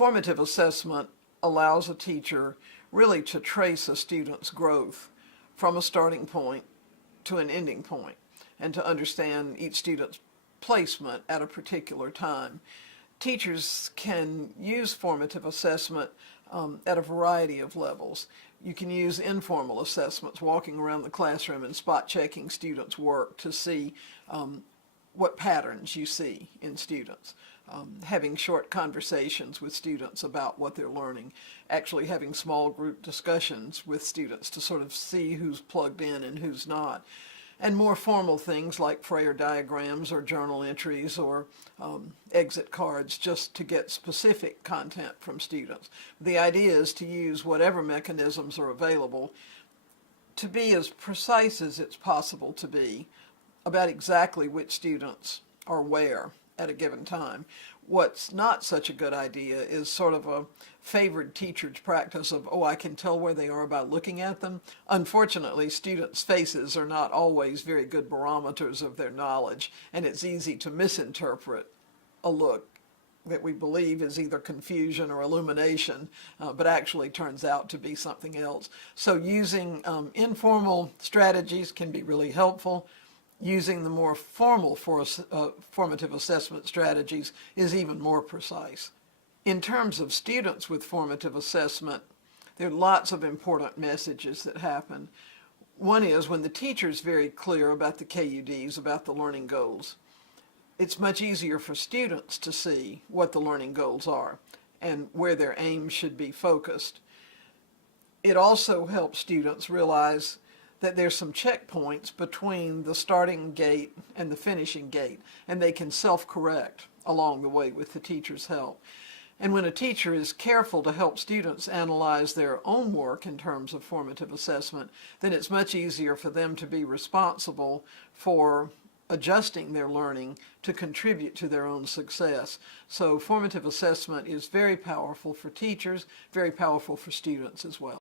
Formative assessment allows a teacher really to trace a student's growth from a starting point to an ending point and to understand each student's placement at a particular time. Teachers can use formative assessment at a variety of levels. You can use informal assessments, walking around the classroom and spot checking students' work to see what patterns you see in students. Having short conversations with students about what they're learning, actually having small group discussions with students to sort of see who's plugged in and who's not. And more formal things like Frayer diagrams or journal entries or exit cards just to get specific content from students. The idea is to use whatever mechanisms are available to be as precise as it's possible to be about exactly which students are where at a given time. What's not such a good idea is sort of a favored teacher's practice of, oh, I can tell where they are by looking at them. Unfortunately, students' faces are not always very good barometers of their knowledge, and it's easy to misinterpret a look that we believe is either confusion or illumination, but actually turns out to be something else. So using informal strategies can be really helpful. Using the more formal formative assessment strategies is even more precise. In terms of students with formative assessment, there are lots of important messages that happen. One is when the teacher is very clear about the KUDs, about the learning goals, it's much easier for students to see what the learning goals are and where their aims should be focused. It also helps students realize that there's some checkpoints between the starting gate and the finishing gate, and they can self-correct along the way with the teacher's help. And when a teacher is careful to help students analyze their own work in terms of formative assessment, then it's much easier for them to be responsible for adjusting their learning to contribute to their own success. So formative assessment is very powerful for teachers, very powerful for students as well.